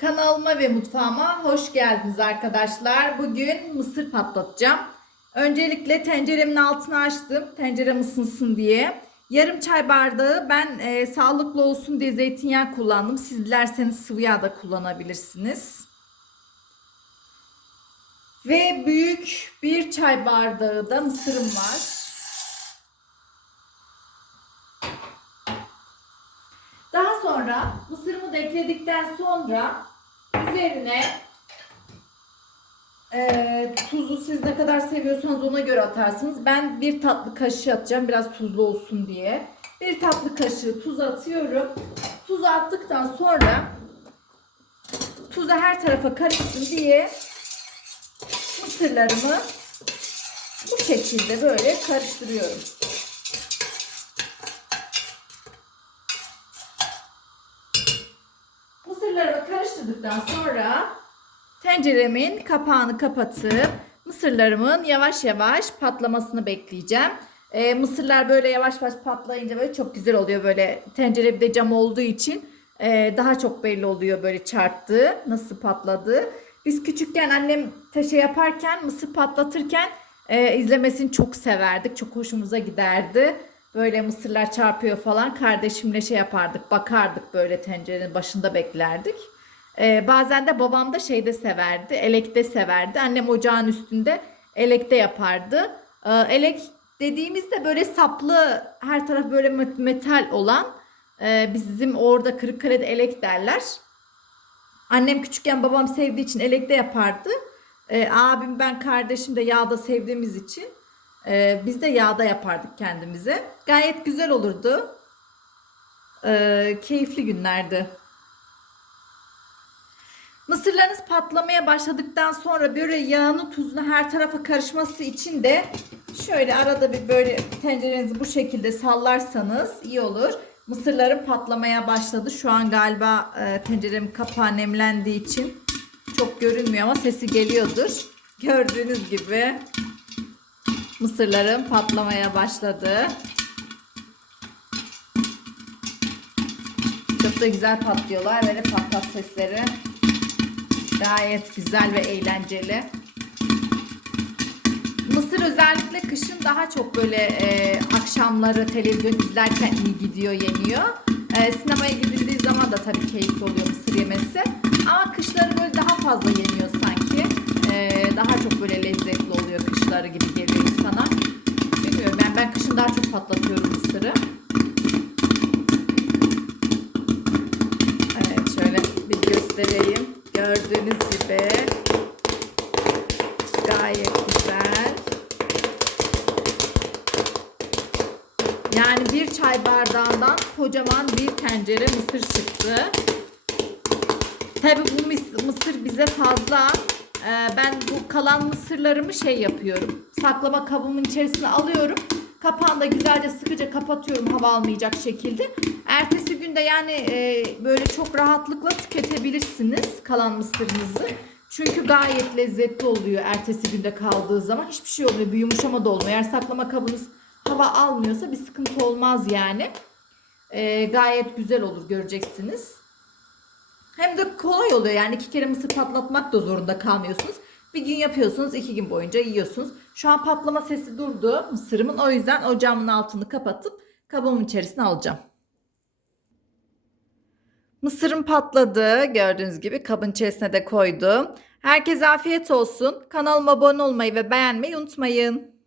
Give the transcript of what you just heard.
Kanalıma ve mutfağıma hoş geldiniz arkadaşlar. Bugün mısır patlatacağım. Öncelikle tenceremin altını açtım. Tencerem ısınsın diye. Yarım çay bardağı ben e, sağlıklı olsun diye zeytinyağı kullandım. Siz dilerseniz sıvı yağ da kullanabilirsiniz. Ve büyük bir çay bardağı da mısırım var. Daha sonra mısırımı da ekledikten sonra üzerine e, tuzu siz ne kadar seviyorsanız ona göre atarsınız. Ben bir tatlı kaşığı atacağım biraz tuzlu olsun diye. Bir tatlı kaşığı tuz atıyorum. Tuzu attıktan sonra tuzu her tarafa karışsın diye mısırlarımı bu şekilde böyle karıştırıyorum. Mısırlarımı karıştırdıktan sonra tenceremin kapağını kapatıp mısırlarımın yavaş yavaş patlamasını bekleyeceğim. Ee, mısırlar böyle yavaş yavaş patlayınca böyle çok güzel oluyor böyle tencere bir de cam olduğu için e, daha çok belli oluyor böyle çarptığı nasıl patladığı. Biz küçükken annem taşı yaparken mısır patlatırken e, izlemesini çok severdik. Çok hoşumuza giderdi. Böyle mısırlar çarpıyor falan. Kardeşimle şey yapardık. Bakardık böyle tencerenin başında beklerdik. Ee, bazen de babam da şeyde severdi. Elekte severdi. Annem ocağın üstünde elekte yapardı. Ee, elek dediğimizde böyle saplı her taraf böyle met- metal olan e, bizim orada Kırıkkale'de elek derler. Annem küçükken babam sevdiği için elekte yapardı. Ee, abim ben kardeşim de yağda sevdiğimiz için e, biz de yağda yapardık kendimize. Gayet güzel olurdu. Ee, keyifli günlerdi. Mısırlarınız patlamaya başladıktan sonra böyle yağını tuzunu her tarafa karışması için de şöyle arada bir böyle tencerenizi bu şekilde sallarsanız iyi olur. Mısırlarım patlamaya başladı. Şu an galiba e, tenceremin kapağı nemlendiği için çok görünmüyor ama sesi geliyordur. Gördüğünüz gibi mısırlarım patlamaya başladı. Çok da güzel patlıyorlar. Böyle patlat sesleri. Gayet güzel ve eğlenceli. Mısır özellikle kışın daha çok böyle e, akşamları televizyon izlerken iyi gidiyor, yeniyor. E, sinemaya gidildiği zaman da tabii keyifli oluyor mısır yemesi. Ama kışları böyle daha fazla yeniyor sanki. E, daha çok böyle lezzetli oluyor kışları gibi geliyor insana. Bilmiyorum ben, ben kışın daha çok patlatıyorum mısırı. Evet şöyle bir göstereyim. Gördüğünüz gibi gayet güzel. Yani bir çay bardağından kocaman bir tencere mısır çıktı. Tabi bu mısır bize fazla. Ee, ben bu kalan mısırlarımı şey yapıyorum. Saklama kabımın içerisine alıyorum. Kapağını da güzelce sıkıca kapatıyorum hava almayacak şekilde. Ertesi günde yani e, böyle çok rahatlıkla tüketebilirsiniz kalan mısırınızı. Çünkü gayet lezzetli oluyor ertesi günde kaldığı zaman. Hiçbir şey olmuyor. Bir yumuşama da olmuyor. Eğer saklama kabınız hava almıyorsa bir sıkıntı olmaz yani. E, gayet güzel olur göreceksiniz. Hem de kolay oluyor yani iki kere mısır patlatmak da zorunda kalmıyorsunuz. Bir gün yapıyorsunuz iki gün boyunca yiyorsunuz. Şu an patlama sesi durdu mısırımın o yüzden ocağımın altını kapatıp kabımın içerisine alacağım. Mısırım patladı gördüğünüz gibi kabın içerisine de koydum. Herkese afiyet olsun. Kanalıma abone olmayı ve beğenmeyi unutmayın.